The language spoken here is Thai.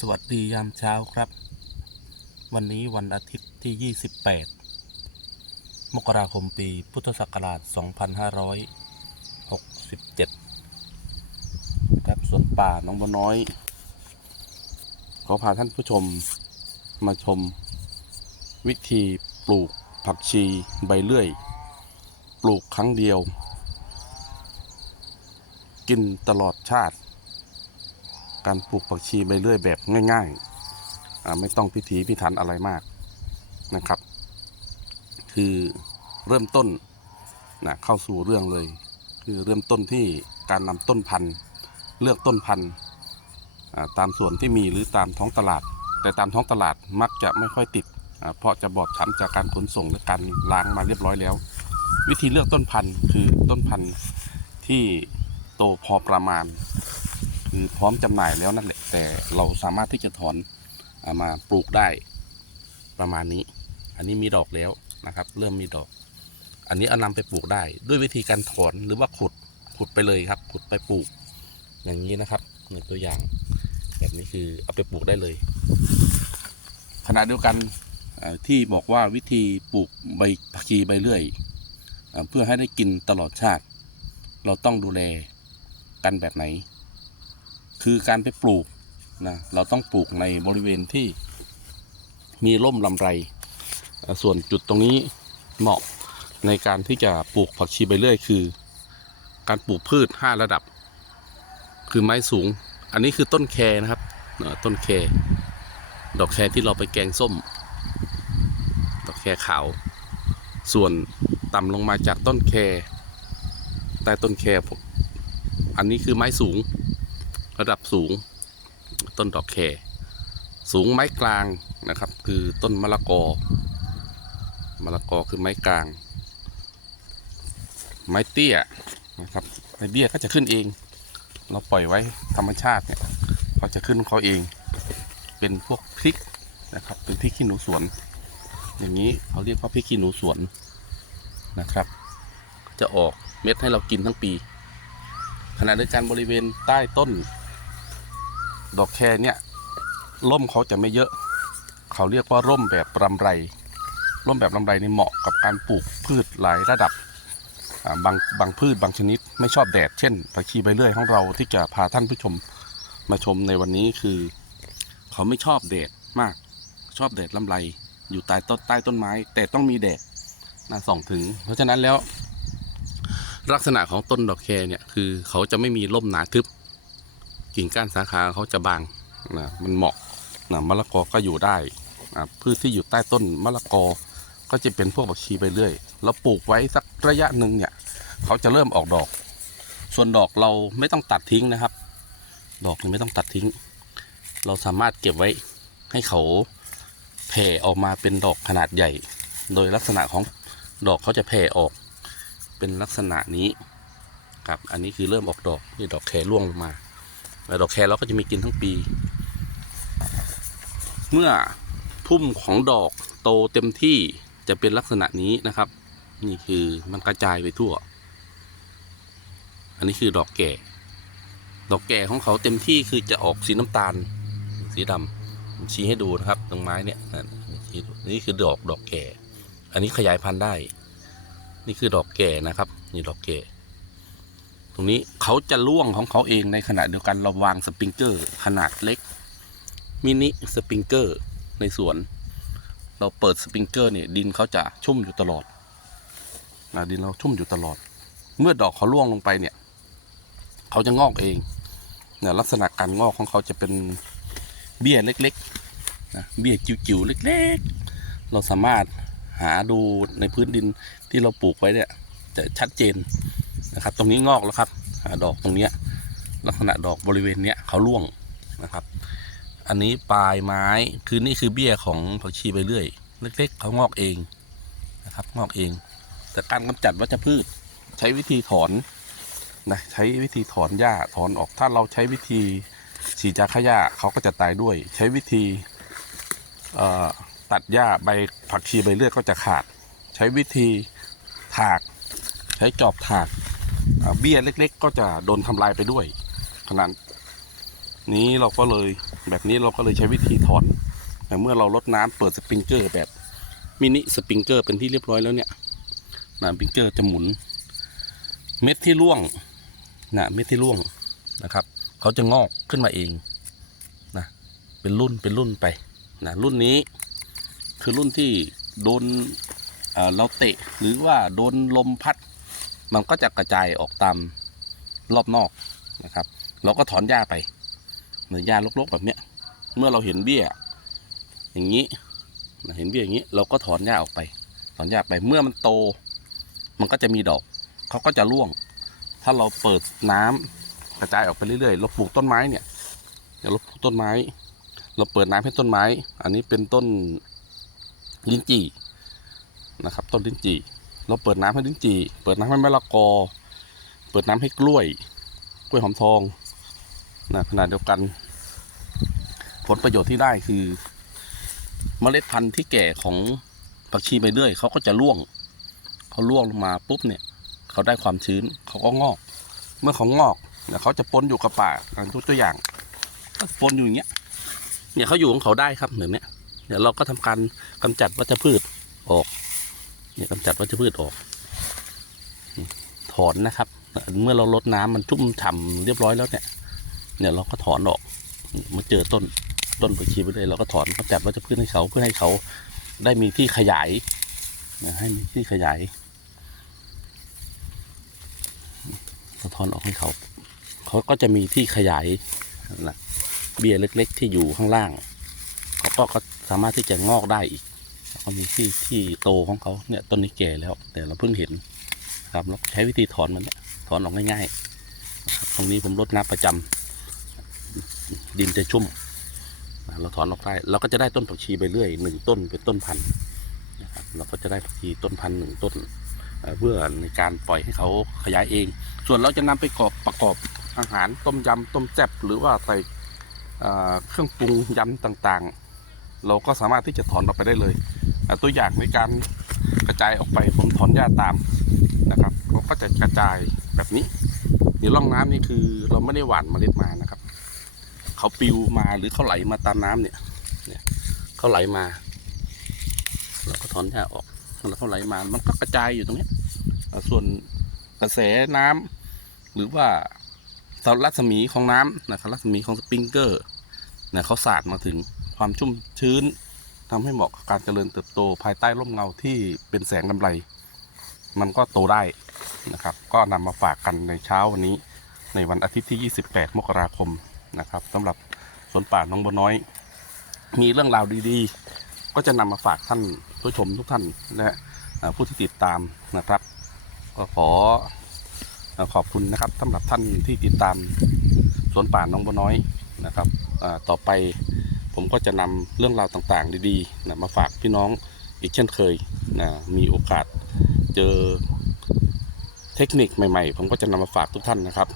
สวัสดียามเช้าครับ วันนี้วันอาทิตย์ที่ 28 มกราคมปีพุทธศักราช 2567 ครับสวนป่าน้องบัวน้อย ขอพาท่านผู้ชมมาชม วิธีปลูกผักชีใบเลื่อย ปลูกครั้งเดียว กินตลอดชาติ การปลูกผักชีใบเลื่อยแบบง่ายๆ ไม่ต้องพิถีพิถันอะไรมากนะครับ คือเริ่มต้นนะเข้าสู่เรื่องเลย คือเริ่มต้นที่การนำต้นพันธุ์ เลือกต้นพันธุ์ตามส่วนที่มีหรือตามท้องตลาด แต่ตามท้องตลาดมักจะไม่ค่อยติด เพราะจะบอบช้ำจากการขนส่งและการล้างมาเรียบร้อยแล้ว วิธีเลือกต้นพันธุ์คือต้นพันธุ์ที่โตพอประมาณ คือพร้อมจำหน่ายแล้วนั่นแหละแต่เราสามารถที่จะถอนอามาปลูกได้ประมาณนี้ อันนี้มีดอกแล้วนะครับ เริ่มมีดอก อันนี้เอานำไปปลูกได้ ด้วยวิธีการถอนหรือว่าขุดขุดไปเลยครับ ขุดไปปลูก อย่างนี้นะครับในตัวอย่าง แบบนี้คือเอาไปปลูกได้เลยขณะเดียวกันที่บอกว่าวิธีปลูกใบผักชีใบเลื่อย เพื่อให้ได้กินตลอดชาติ เราต้องดูแลกันแบบไหน คือการไปปลูกนะเราต้องปลูกในบริเวณที่มีร่มลำไร ส่วนจุดตรงนี้เหมาะในการที่จะปลูกผักชีใบเลื่อยคือ การปลูกพืช 5 ระดับ คือไม้สูง อันนี้คือต้นแคนะครับต้นแค ดอกแคที่เราไปแกงส้ม ดอกแคขาว ส่วนต่ำลงมาจากต้นแคใต้ต้นแคผมอันนี้คือไม้สูง ระดับสูง ต้นดอกแคสูงไม้กลางนะครับ คือต้นมะละกอมะละกอคือไม้กลาง ไม้เตี้ยนะครับไม้เบี้ยก็จะขึ้นเอง เราปล่อยไว้ธรรมชาติเนี่ยเขาจะขึ้นเขาเอง เป็นพวกพริกนะครับ เป็นพริกขี้หนูสวน อย่างนี้เขาเรียกว่าพริกขี้หนูสวนนะครับ จะออกเม็ดให้เรากินทั้งปีขณะเดียวกันบริเวณใต้ต้น ดอกแคเนี่ยร่มเขาจะไม่เยอะ เขาเรียกว่าร่มแบบรำไร ร่มแบบรำไรนี่เหมาะกับการปลูกพืชหลายระดับบางบางพืชบางชนิดไม่ชอบแดดเช่นผักชีใบเลื่อยของเราที่จะพาท่านผู้ชมมาชมในวันนี้คือ เขาไม่ชอบแดดมาก ชอบแดดลำไร อยู่ใต้ต้นใต้ต้นไม้ แต่ต้องมีแดดนะส่องถึง เพราะฉะนั้นแล้ว ลักษณะของต้นดอกแคเนี่ยคือเขาจะไม่มีร่มหนาทึบ กิ่งก้านสาขาเขาจะบางนะมันเหมาะนะมะละกอก็อยู่ได้อ่าพืชที่อยู่ใต้ต้นมะละกอ ก็จะเป็นพวกบักชีไปเรื่อยเราปลูกไว้สักระยะหนึ่งเนี่ย เขาจะเริ่มออกดอก ส่วนดอกเราไม่ต้องตัดทิ้งนะครับ ดอกไม่ต้องตัดทิ้ง เราสามารถเก็บไว้ให้เขาแผ่ออกมาเป็นดอกขนาดใหญ่ โดยลักษณะของดอกเขาจะแผ่ออก เป็นลักษณะนี้ครับ อันนี้คือเริ่มออกดอกนี่ดอกแคร่วงลงมา ดอกแครเราก็จะมีกินทั้งปี เมื่อพุ่มของดอกโตเต็มที่จะเป็นลักษณะนี้นะครับ นี่คือมันกระจายไปทั่ว อันนี้คือดอกแก่ ดอกแก่ของเขาเต็มที่คือจะออกสีน้ำตาล สีดำชี้ให้ดูนะครับ ตรงไม้เนี่ยนั่นี่คือดอกดอกแก่ อันนี้ขยายพันธุ์ได้ นี่คือดอกแก่นะครับ นี่ดอกแก่ ตรงนี้เขาจะร่วงของเขาเองในขณะเดียวกันเราวางสปริงเกอร์ขนาดเล็กมินิสปริงเกอร์ในสวน เราเปิดสปริงเกอร์เนี่ยดินเขาจะชุ่มอยู่ตลอดนะดินเราชุ่มอยู่ตลอด เมื่อดอกเขาร่วงลงไปเนี่ย เขาจะงอกเองเนี่ยลักษณะการงอกของเขาจะเป็นเบี้ยเล็กๆนะเบี้ยจิ๋วๆเล็ก ๆ เราสามารถหาดูในพื้นดินที่เราปลูกไว้เนี่ยจะชัดเจน นะครับ ตรงนี้งอกแล้วครับดอกตรงเนี้ยลักษณะดอกบริเวณเนี้ยเขาร่วงนะครับ อันนี้ปลายไม้คือนี่คือเบี้ยของผักชีไปเรื่อย เล็ก ๆ เขางอกเองนะครับ งอกเอง แต่การกำจัดวัชพืช ใช้วิธีถอนนะใช้วิธีถอนหญ้าถอนออกถ้าเราใช้วิธีฉีดยาฆ่าหญ้าเขาก็จะตายด้วย ใช้วิธีตัดหญ้าใบผักชีใบเลือดก็จะขาด ใช้วิธีถาก ใช้จอบถาก เบี้ยเล็ก ๆ ก็จะโดนทำลายไปด้วยขนาดนี้เราก็เลยแบบนี้เราก็เลยใช้วิธีถอนแต่เมื่อเราลดน้ำเปิดสปริงเกอร์แบบมินิสปริงเกอร์เป็นที่เรียบร้อยแล้วเนี่ยนะสปริงเกอร์จะหมุน เม็ดที่ร่วงนะเม็ดที่ร่วงนะครับเขาจะงอกขึ้นมาเองนะเป็นรุ่นเป็นรุ่นไปนะรุ่นนี้คือรุ่นที่โดนเราเตะหรือว่าโดนลมพัด มันก็จะกระจายออกตามรอบนอกนะครับ เราก็ถอนหญ้าไปเนื้อหญ้ารกๆแบบเนี้ย เมื่อเราเห็นเบี้ย อย่างนี้เห็นเบี้ยอย่างนี้ เราก็ถอนหญ้าออกไป ถอนหญ้าไปเมื่อมันโต มันก็จะมีดอกเขาก็จะร่วง ถ้าเราเปิดน้ำกระจายออกไปเรื่อยๆเราปลูกต้นไม้เนี่ยเดี๋ยวเราปลูกต้นไม้ เราเปิดน้ำให้ต้นไม้ อันนี้เป็นต้นลิ้นจี่นะครับ ต้นลิ้นจี่ เราเปิดน้ำให้ลิ้นจี่ เปิดน้ำให้มะละกอ เปิดน้ำให้กล้วย กล้วยหอมทองนะขณะเดียวกัน ผลประโยชน์ที่ได้คือ เมล็ดพันธุ์ที่แก่ของผักชีไปเรื่อยเขาก็จะร่วงเขาร่วงลงมาปุ๊บเนี่ย เขาได้ความชื้นเขาก็งอก เมื่อเขางอกเนี่ยเขาจะปนอยู่กับป่าอย่างทุกตัวอย่างปนอยู่อย่างเงี้ย เนี่ยเขาอยู่ของเขาได้ครับเหมือนเนี้ยเดี๋ยวเราก็ทำการกำจัดวัชพืชออก เนี่ยกำจัดวัชพืชออก ถอนนะครับ เมื่อเราลดน้ำมันชุ่มฉ่ำเรียบร้อยแล้วเนี่ย เนี่ยเราก็ถอนออกมาเจอต้นต้นผักชีไปเลยเราก็ถอนกำจัดวัชพืชให้เขาเพื่อให้เขาได้มีที่ขยายให้มีที่ขยายเราถอนออกให้เขา เขาก็จะมีที่ขยายเบี้ยเล็ก ๆ ที่อยู่ข้างล่าง เขาก็สามารถที่จะงอกได้อีก แล้วก็มีที่ที่โตของเขาเนี่ยต้นนี้แก่แล้ว แต่เราเพิ่งเห็นครับเราใช้วิธีถอนมันเนี่ยถอนออกง่ายๆตรงนี้ผมลดน้ำประจำดินจะชุ่ม เราถอนออกได้เราก็จะได้ต้นผักชีไปเรื่อยหนึ่งต้นเป็นต้นพันธุ์นะครับเราก็จะได้ผักชีต้นพันธุ์หนึ่งต้นเพื่อในการปล่อยให้เขาขยายเอง ส่วนเราจะนำไปกรอบประกอบอาหารต้มยำต้มแซ่บหรือว่าใส่เครื่องปรุงยำต่างๆ เราก็สามารถที่จะถอนออกไปได้เลย ตัวอย่างในการกระจายออกไปผมถอนหญ้าตามนะครับเขาก็จะกระจายแบบนี้นี่ร่องน้ำนี่คือเราไม่ได้หว่านเมล็ดมานะครับเขาปิวมาหรือเขาไหลมาตามน้ำเนี่ยเนี่ยเขาไหลมาเราก็ถอนหญ้าออกแล้วเขาไหลมามันก็กระจายอยู่ตรงนี้ส่วนกระแสน้ำหรือว่าสารรัศมีของน้ำนะครับรัศมีของสปริงเกอร์เนี่ยเขาสาดมาถึงความชุ่มชื้น ทำให้เหมาะกับการเจริญเติบโตภายใต้ร่มเงาที่เป็นแสงลำไร มันก็โตได้นะครับ ก็นำมาฝากกันในเช้าวันนี้ในวันอาทิตย์ที่ 28 มกราคมนะครับสำหรับสวนป่าน้องบัวน้อย มีเรื่องราวดีๆ ก็จะนำมาฝากท่านผู้ชมทุกท่านและผู้ที่ติดตามนะครับก็ขอขอบคุณนะครับสำหรับท่านที่ติดตามสวนป่าน้องบัวน้อยนะครับต่อไป ผมก็จะนำเรื่องราวต่างๆ ดีๆนะมาฝากพี่น้องอีกเช่นเคยนะมีโอกาสเจอเทคนิคใหม่ๆ ผมก็จะนำมาฝากทุกท่านนะครับ